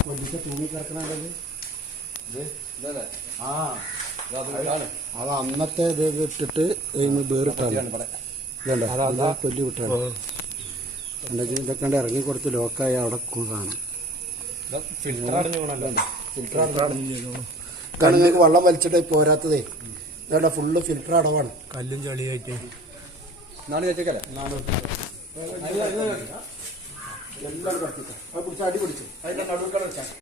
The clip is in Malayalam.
കൊല്ലിക്ക് തൂങ്ങി കിടക്കണുണ്ടെങ്കിൽ അത് അന്നത്തെ ഇത് ഇട്ടിട്ട് വേറിട്ടാണ് ഇതല്ല കൊല്ലി വിട്ടാണ് അല്ലെങ്കിൽ ഇതൊക്കെ ഇറങ്ങി കൊടുത്ത് ലോക്കായി അവിടെ കാണും. നിങ്ങൾക്ക് വെള്ളം വലിച്ചിട്ട് പോരാത്തതേ ഇതേണ്ട ഫുള്ള് ഫിൽറ്റർ അടവാണ്. കല്ലും ചളിയായിട്ട് എല്ലാം കത്തിക്കാം. അത് പിടിച്ച അടി പിടിച്ചു അതിന്റെ നടുക്കള വെച്ചാൽ